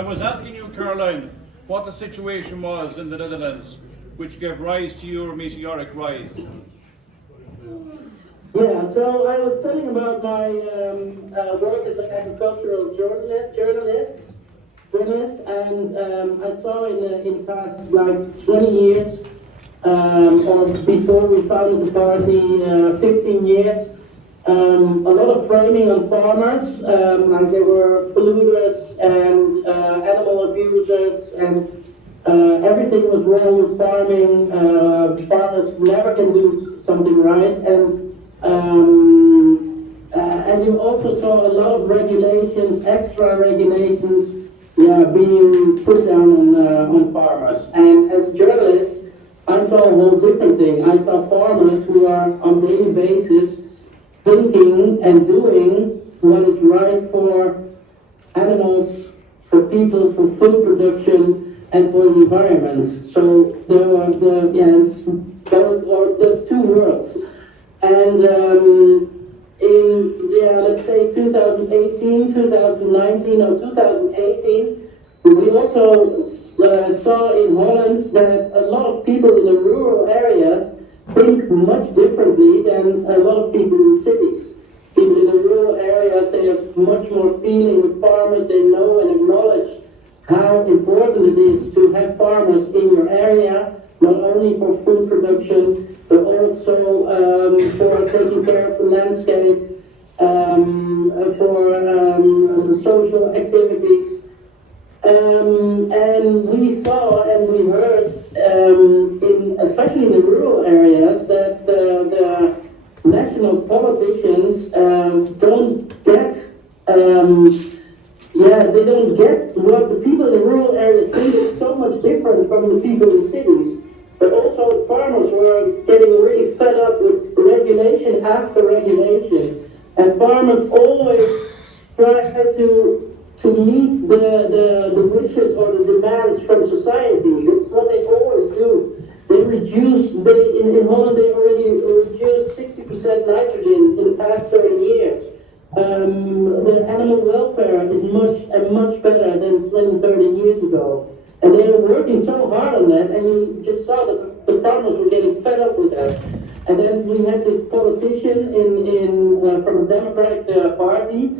I was asking you, Caroline, what the situation was in the Netherlands which gave rise to your meteoric rise. Yeah, so I was telling about my work as an agricultural journalist, and I saw in the past like 20 years, or before we founded the party, 15 years, a lot of framing on farmers, like they were polluters and animal abusers, and everything was wrong with farming. Farmers never can do something right, and you also saw a lot of regulations, extra regulations, being put down on farmers. And as a journalist, I saw a whole different thing. I saw farmers who are on a daily basis thinking and doing what is right for animals, for people, for food production, and for the environment. So there's two worlds. And let's say 2018, 2019, or 2018, we also saw in Holland that a lot of people in the rural areas think much differently than a lot of people in cities. People in the rural areas, they have much more feeling with farmers. They know and acknowledge how important it is to have farmers in your area, not only for food production, but also for taking care of the landscape, for the social activities. And we saw and we heard, especially in the rural areas, that the national politicians don't get, they don't get what the people in the rural areas think is so much different from the people in cities. But also farmers were getting really fed up with regulation after regulation. And farmers always try to meet the wishes or the demands from society. That's what they always do. In Holland they already reduced 60% nitrogen in the past 30 years. The animal welfare is much better than 20, 30 years ago. And they were working so hard on that, and you just saw that the farmers were getting fed up with that. And then we had this politician from the Democratic Party,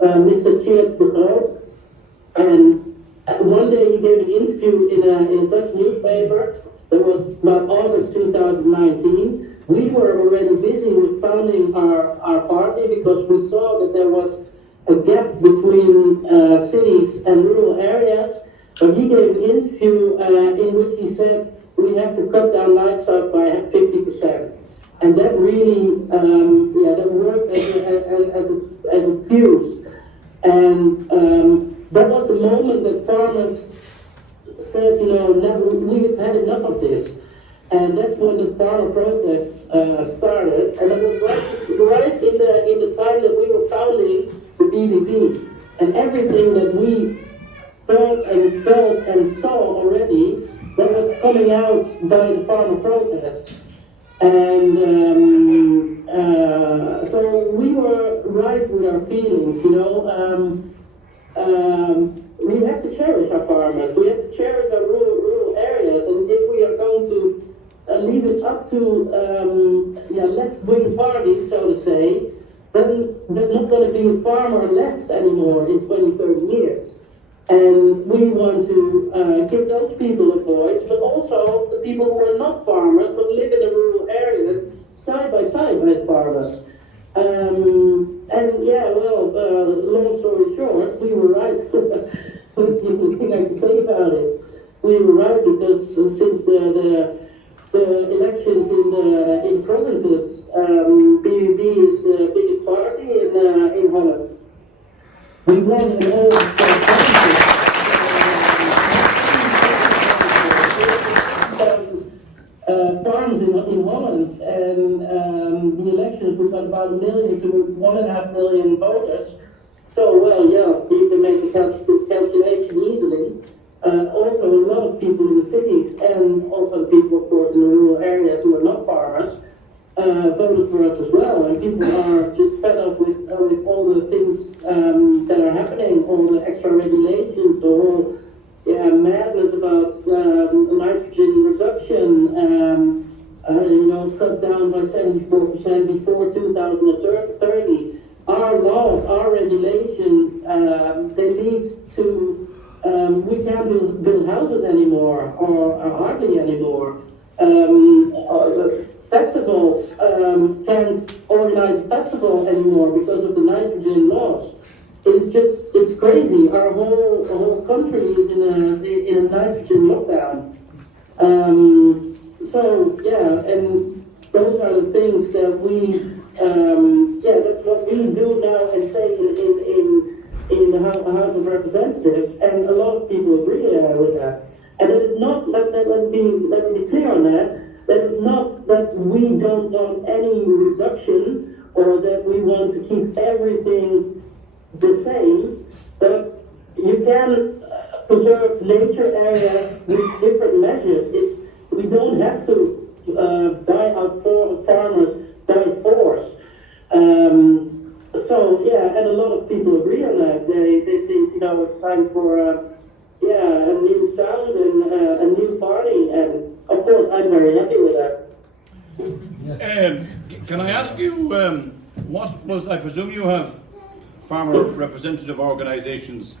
Mr. Geert de Groot, and one day he gave an interview in a Dutch newspaper. That was about August 2019. We were already busy with founding our party because we saw that there was a gap between cities and rural areas. But he gave an interview in which he said we have to cut down livestock by 50%. And that really, that worked as a fuse. And that was the moment that farmers said, we've had enough of this. And that's when the farmer protests started. And it was right in the time that we were founding the BVB. And everything that we thought and felt and saw already, that was coming out by the farmer protests. And so we were right with our feelings, we have to cherish our farmers, we have to cherish our rural areas, and if we are going to leave it up to left-wing parties, so to say, then there's not going to be a farmer left anymore in 20, 30 years. And we want to give those people a voice, but also the people who are not farmers but live in the rural areas side by side with farmers. Long story short, we were right. That's the only thing I can say about it. We were right because since the elections in provinces, BUB is the biggest party in Holland. We won in all farms in Holland, and the elections we got about 1 million to 1.5 million voters. So, you can make the calculation easily. Also, a lot of people in the cities, and also people, of course, in the rural areas who are not farmers, voted for us as well. And people are just fed up with all the things that are happening, all the extra regulations, the whole madness about nitrogen reduction, cut down by 74% before 2030. Our laws, our regulation, they lead to we can't build houses anymore, or hardly anymore. Festivals can't organize a festival anymore because of the nitrogen laws. It's crazy. Our whole country is in a nitrogen lockdown. And those are the things that that's what we do now and say in the House of Representatives, and a lot of people agree with that. And it is not, let me be clear on that, that is not that we don't want any reduction or that we want to keep everything the same, but you can preserve nature areas with different measures. We don't have to buy out farmers by force. And a lot of people agree on that. They think, it's time for a new sound and a new party, and of course I'm very happy with that. Can I ask you, I presume you have farmer representative organisations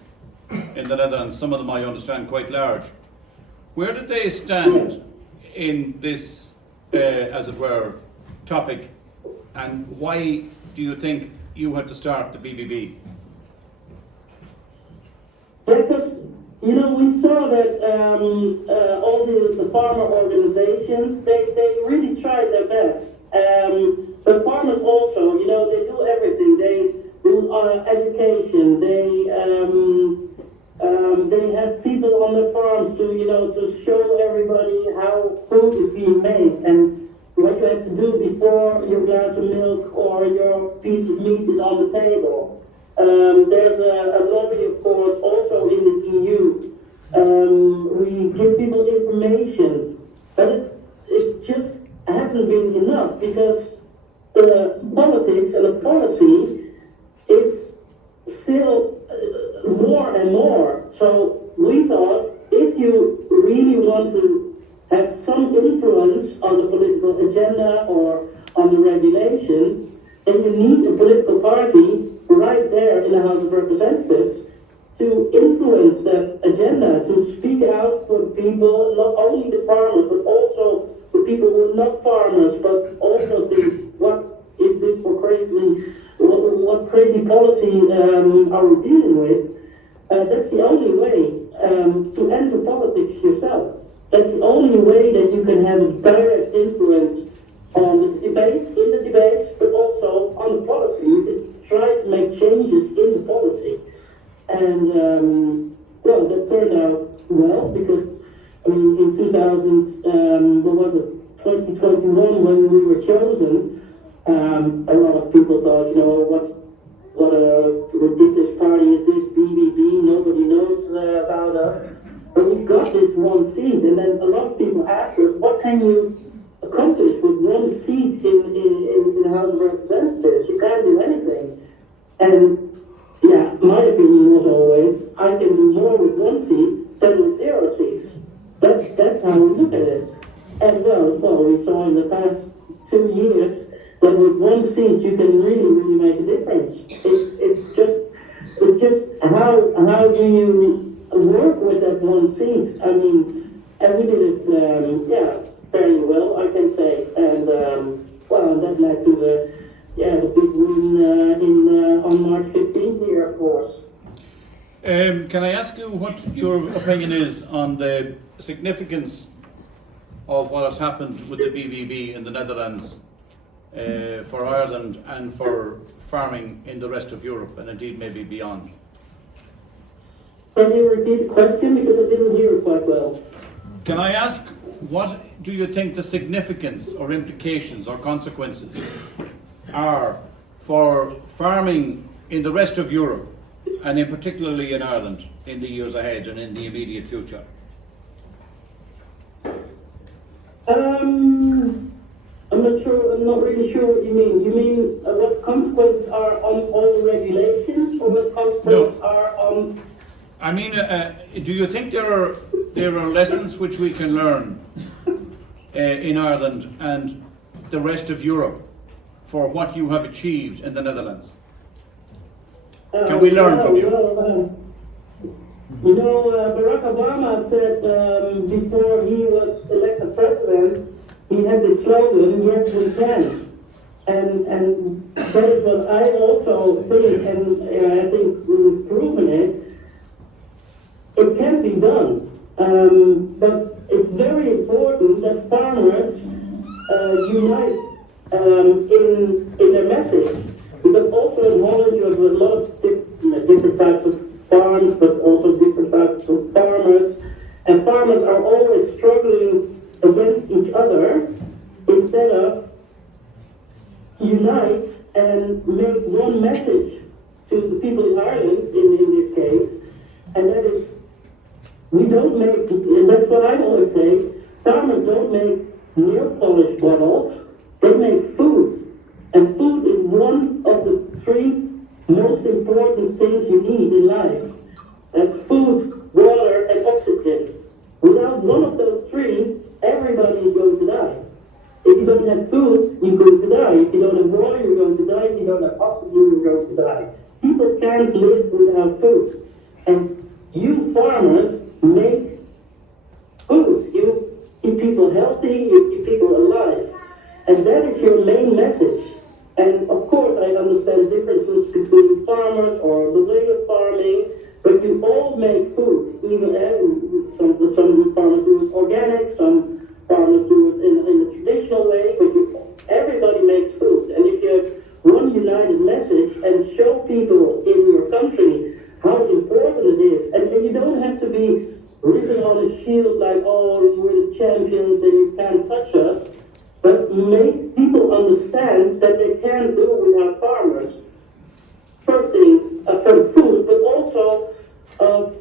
in the Netherlands, some of them I understand quite large. Where did they stand in this, as it were, topic, and why do you think you had to start the BBB? Because, we saw that all the farmer organizations, they really tried their best. But farmers also, they do everything. They do education. They have people on the farms to show everybody how food is being made and what you have to do before your glass of milk or your piece of meat is on the table. There's a lobby, of course, also in the EU. We give people information, but it just hasn't been enough because the politics and the policy is still more and more. So we thought if you really want to have some influence on the political agenda or on the regulations, then you need a political party right there in the House of Representatives to influence that agenda, to speak out for the people, not only the farmers, but also the people who are not farmers, but also think, what is this for crazy, what crazy policy are we dealing with? That's the only way to enter politics yourself. That's the only way that you can have a direct influence on the debates, but also on the policy. You can try to make changes in the policy. And, that turned out well because, in 2021 when we were chosen, a lot of people thought, what a ridiculous party is it, BBB, nobody knows about us. But we got this one seat, and then a lot of people asked us, what can you accomplish with one seat in the House of Representatives? You can't do anything. And my opinion was always, I can do more with one seat than with 0 seats. That's how we look at it. And we saw in the past 2 years that with one seat you can really, really make a difference. It's just how do you work with that one seat? And we did it, fairly well, I can say. And that led to the big win on March 15th here, of course. Can I ask you what your opinion is on the significance of what has happened with the BBB in the Netherlands for Ireland and for farming in the rest of Europe and indeed maybe beyond? Can you repeat the question because I didn't hear it quite well? Can I ask, what do you think the significance or implications or consequences are for farming in the rest of Europe and in particularly in Ireland in the years ahead and in the immediate future? I'm not really sure what you mean. You mean what consequences are on all the regulations or what consequences are on... I mean, do you think there are lessons which we can learn in Ireland and the rest of Europe for what you have achieved in the Netherlands? Can we learn from you? Barack Obama said before he was elected president, he had this slogan, "Yes, we can." And that is what I also think, and I think we've proven it. It can be done, but it's very important that farmers unite in their message. Because also in Holland you have a lot of different types of farms, but also different types of farmers. And farmers are always struggling against each other instead of unite and make one message to the people in Ireland, in this case, and that is, we don't make, and that's what I always say, farmers don't make nail polish bottles, they make food. And food is one of the three most important things you need in life. That's food, water, and oxygen. Without one of those three, everybody is going to die. If you don't have food, you're going to die. If you don't have water, you're going to die. If you don't have oxygen, you're going to die. People can't live without food. And you farmers make food. You keep people healthy, you keep people alive. And that is your main message. And of course, I understand differences between farmers or the way of farming, but you all make food. Even some farmers do it organic, some farmers do it in a traditional way, but everybody makes food. And if you have one united message and show people in your country how important it is, and you don't have to be risen on a shield like, oh, we're the champions and you can't touch us, but make people understand that they can't do without farmers. First thing, from food, but also of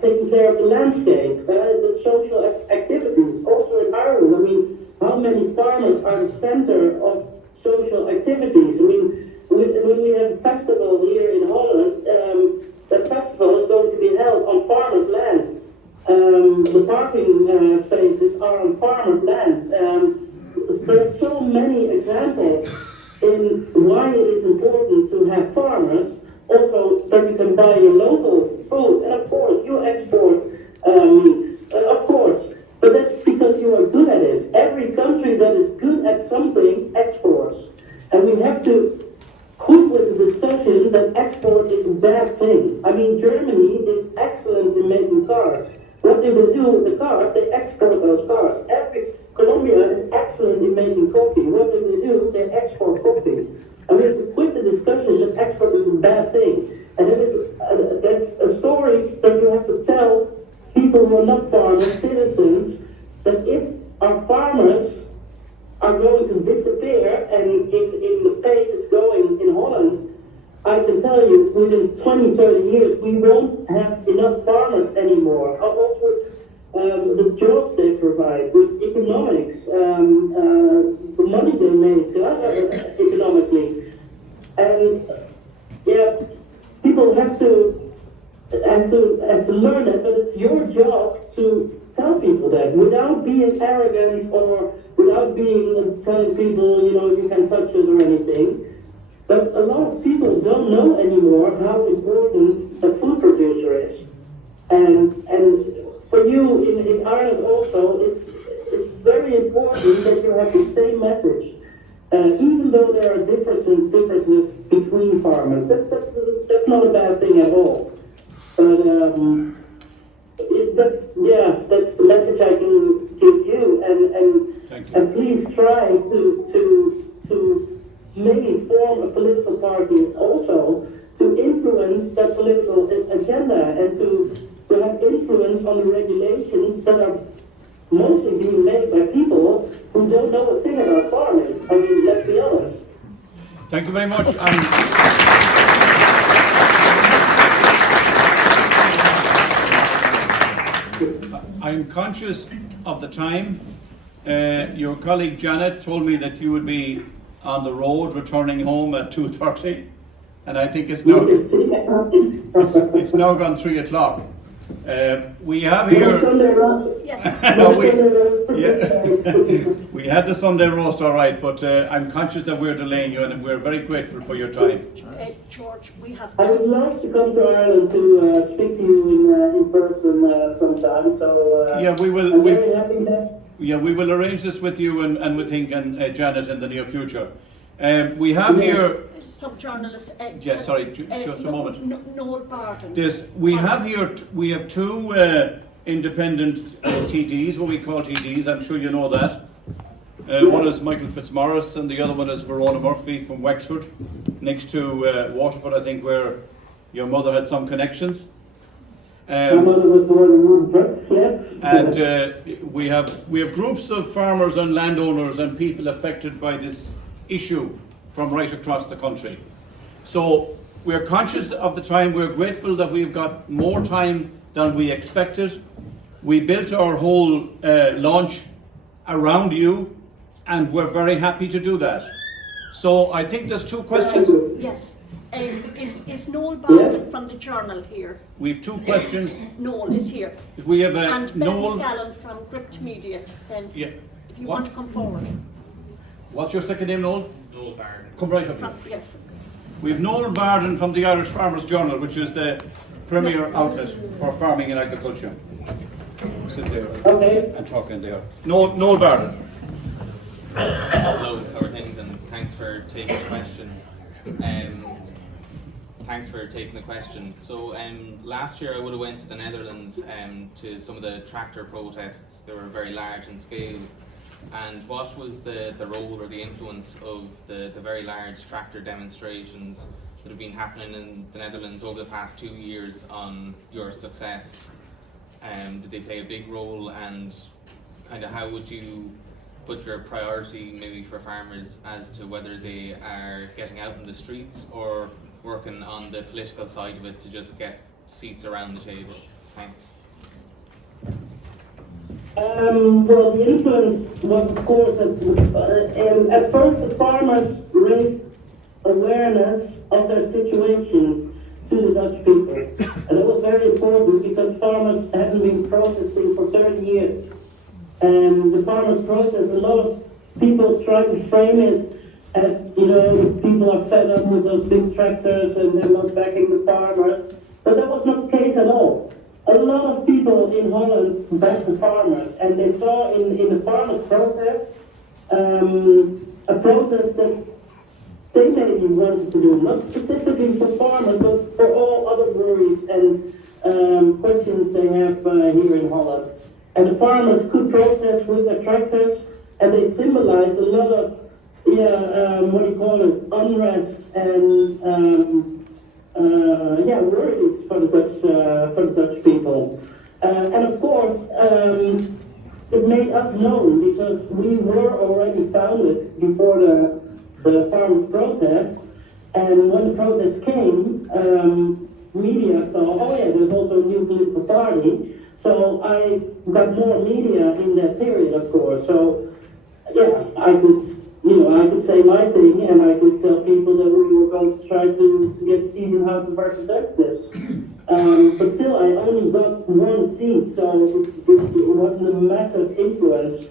taking care of the landscape, the social activities. Also in Ireland, I mean, how many farmers are the center of social activities? I mean, when we have a festival here in Holland, that festival is going to be held on farmers' land. The parking spaces are on farmers' land. There are so many examples in why it is important to have farmers. Also, that you can buy your local food, and of course, you export meat, of course, but that's because you are good at it. Every country that is good at something exports, and we have to quit with the discussion that export is a bad thing. I mean, Germany is excellent in making cars. What do they do with the cars? They export those cars. Colombia is excellent in making coffee. What do they do? They export coffee. And we have to quit the discussion that export is a bad thing. And that's a story that you have to tell people who are not farmers, citizens, that if our farmers are going to disappear, and in the pace it's going in Holland, I can tell you within 20, 30 years, we won't have enough farmers anymore. Also, the jobs they provide, with economics, the money they make economically. And yeah, people have to learn that, but it's your job to tell people that without being arrogant or without telling people, you can touch us or anything. But a lot of people don't know anymore how important a food producer is. And for you in Ireland also, it's very important that you have the same message. Even though there are differences between farmers, that's not a bad thing at all. But that's the message I can give you. And please try to maybe form a political party also to influence that political agenda and to have influence on the regulations that are mostly being made by people who don't know a thing about farming. I mean, let's be honest. Thank you very much. I'm conscious of the time. Your colleague Janet told me that you would be on the road returning home at 2:30. and I think it's You now can see. it's now gone 3 o'clock. We have No here. Sunday roast. Yes. No, No Sunday roast. yeah. We had the Sunday roast, all right, but I'm conscious that we're delaying you, and we're very grateful for your time. George, we have. I would love to come to Ireland to speak to you in person sometime. So Yeah, we will. I'm very happy that. Yeah, we will arrange this with you and with Inc and Janet in the near future. We have Yes. here. Some journalists. Yeah, sorry, just a moment. Noel Barton. We have here. We have two independent TDs, what we call TDs. I'm sure you know that. One is Michael Fitzmaurice, and the other one is Verona Murphy from Wexford, next to Waterford, I think, where your mother had some connections. My mother was born in Woodbridge, yes. And we have groups of farmers and landowners and people affected by this issue from right across the country. So we're conscious of the time. We're grateful that we've got more time than we expected. We built our whole launch around you, and we're very happy to do that. So I think there's two questions. Yes. Is Noel Barton Yes. from the Journal here? We've two questions. Noel is here. We have And Ben Noel. Scallon from Gript Media. Then, Yeah. if you What? want to come forward. What's your second name, Noel? Noel Barden. Come right up. From, Here. yeah. We've Noel Barden from the Irish Farmers Journal, which is the premier outlet for farming and agriculture. Sit there Okay. and talk in there. Noel Barden. Hello, how are things, and thanks for taking the question. Thanks for taking the question. So last year I would have went to the Netherlands to some of the tractor protests. They were very large in scale. And what was the role or the influence of the very large tractor demonstrations that have been happening in the Netherlands over the past 2 years on your success? Did they play a big role, and kind of how would you put your priority maybe for farmers as to whether they are getting out in the streets or working on the political side of it to just get seats around the table? Thanks. Well, the influence was, of course, at first the farmers raised awareness of their situation to the Dutch people. And that was very important because farmers hadn't been protesting for 30 years. And the farmers' protest, a lot of people try to frame it as, people are fed up with those big tractors and they're not backing the farmers. But that was not the case at all. A lot of people in Holland backed the farmers, and they saw in the farmers' protest a protest that they maybe wanted to do, not specifically for farmers, but for all other worries and questions they have here in Holland. And the farmers could protest with their tractors, and they symbolize a lot of, unrest and worries for the Dutch people. And of course, it made us known because we were already founded before the farmers' protests. And when the protests came, media saw, oh yeah, there's also a new political party. So I got more media in that period, of course. So yeah, I could say my thing, and I could tell people that we were going to try to get a seat in the House of Representatives. But still, I only got one seat, so it wasn't a massive influence.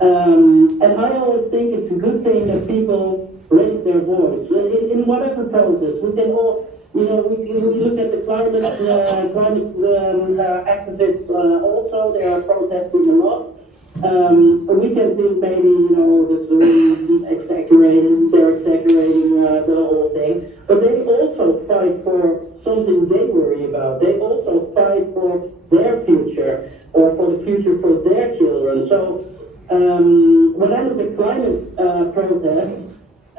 And I always think it's a good thing that people raise their voice in whatever protest. We can all, we look at the climate activists also. They are protesting a lot. We can think maybe, this really exaggerated, they're exaggerating the whole thing, but they also fight for something they worry about. They also fight for their future, or for the future for their children. So when I look at climate protests,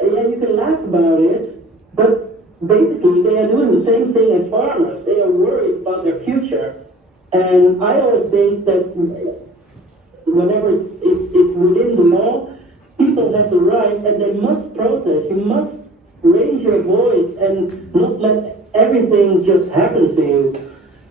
you can laugh about it, but basically they are doing the same thing as farmers. They are worried about their future. And I always think that whenever it's within the law, people have the right and they must protest. You must raise your voice and not let everything just happen to you.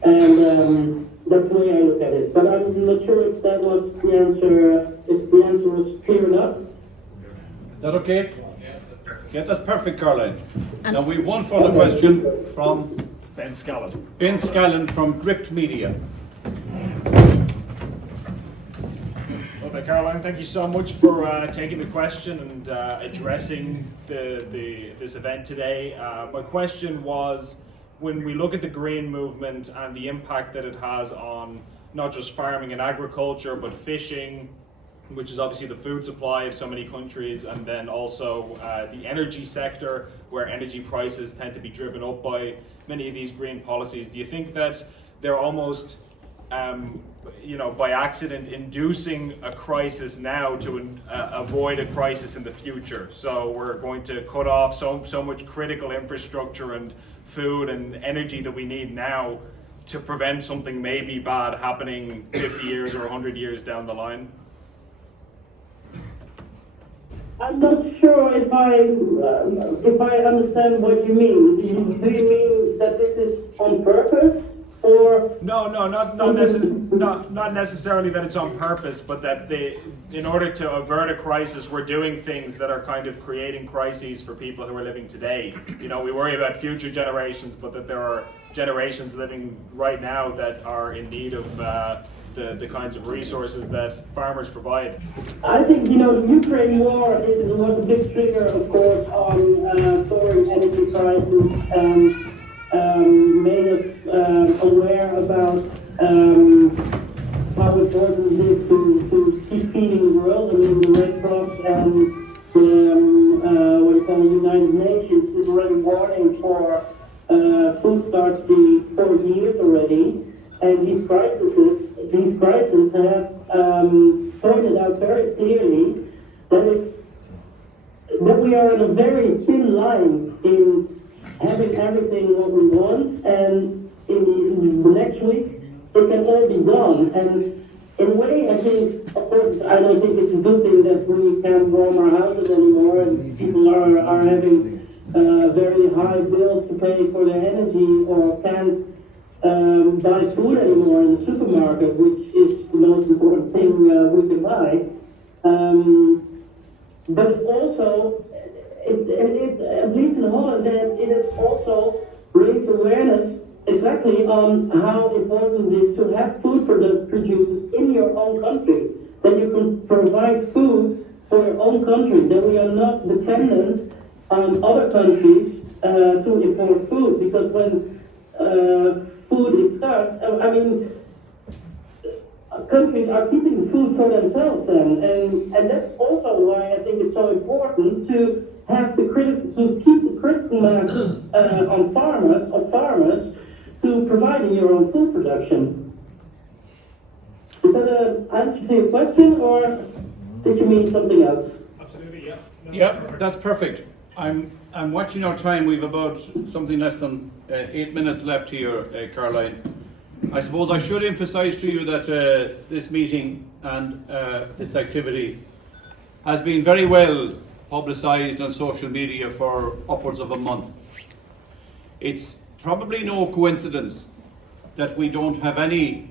And that's the way I look at it. But I'm not sure if that was the answer, if the answer was clear enough. Is that okay? Yeah, that's perfect. Yeah, that's perfect, Caroline. Now we've one further question from Ben Scallon. Ben Scallon from Gript Media. Okay, Caroline, thank you so much for taking the question and addressing this event today. My question was, when we look at the green movement and the impact that it has on not just farming and agriculture, but fishing, which is obviously the food supply of so many countries, and then also the energy sector, where energy prices tend to be driven up by many of these green policies. Do you think that they're almost by accident inducing a crisis now to avoid a crisis in the future? So we're going to cut off so much critical infrastructure and food and energy that we need now to prevent something maybe bad happening 50 years or 100 years down the line? I'm not sure if I understand what you mean. Do you mean that this is on purpose for? No, not necessarily that it's on purpose, but that in order to avert a crisis, we're doing things that are kind of creating crises for people who are living today. We worry about future generations, but that there are generations living right now that are in need of the kinds of resources that farmers provide. I think, the Ukraine war was a big trigger, of course, on soaring energy prices, made us aware about how important it is to keep feeding the world. I mean, the Red Cross and the United Nations is already warning for food scarcity for years already. And these crises have pointed out very clearly that we are on a very thin line in having everything what we want, and in the next week it can all be gone. And in a way, I think, of course, I don't think it's a good thing that we can't warm our houses anymore, and people are having very high bills to pay for their energy, or can't buy food anymore in the supermarket, which is the most important thing we can buy. But it also, at least in Holland, it has also raised awareness exactly on how important it is to have food producers in your own country, that you can provide food for your own country, that we are not dependent on other countries to import food, because when food is scarce, countries are keeping the food for themselves, and that's also why I think it's so important to have keep the critical mass on farmers to providing your own food production. Is that an answer to your question, or did you mean something else? Absolutely, yeah. No, Yeah, that's perfect. I'm watching our time. We've about something less than 8 minutes left here, Caroline. I suppose I should emphasise to you that this meeting and this activity has been very well publicised on social media for upwards of a month. It's probably no coincidence that we don't have any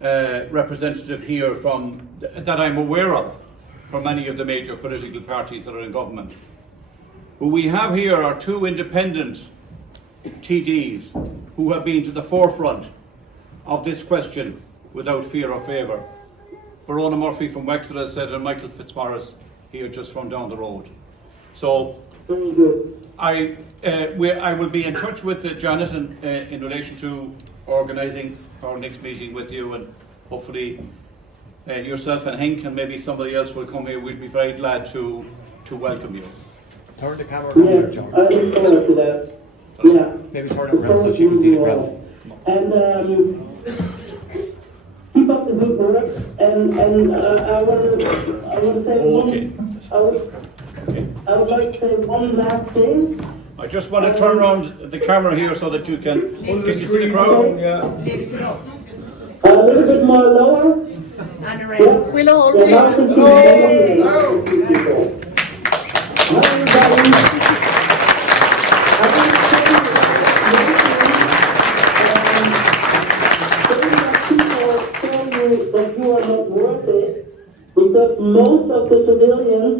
representative here that I'm aware of from any of the major political parties that are in government. Who we have here are two independent TDs who have been to the forefront of this question without fear or favour. Verona Murphy from Wexford has said, and Michael Fitzmaurice here just from down the road. So Very good. I will be in touch with Janet in relation to organising our next meeting with you, and hopefully yourself and Henk and maybe somebody else will come here. We'd be very glad to welcome you. Turn the camera around Yes, here, George. I look forward to that. Yeah. Maybe turn it around so she can see the crowd. And keep up the good work. And I want to say Okay. I would like to say one last thing. I just want to turn around the camera here so that you can you see the crowd. A little bit more lower. Yeah. We'll all Yeah, do. now I can see people. Hi, everybody. That you are not worth it, because most of the civilians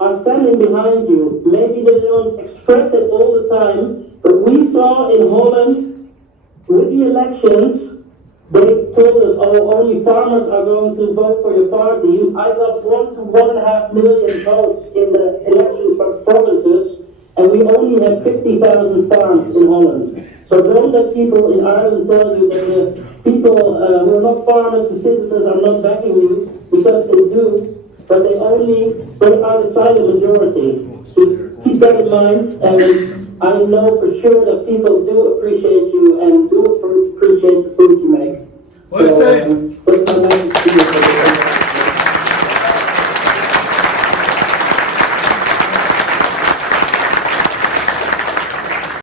are standing behind you. Maybe they don't express it all the time, but we saw in Holland, with the elections, they told us, oh, only farmers are going to vote for your party. I got 1 to 1.5 million votes in the elections for the provinces, and we only have 50,000 farms in Holland. So don't let people in Ireland tell you that the people who are not farmers, the citizens, are not backing you, because they do, but they are the silent majority. Just keep that in mind, and I know for sure that people do appreciate you and do appreciate the food you make. Well, So,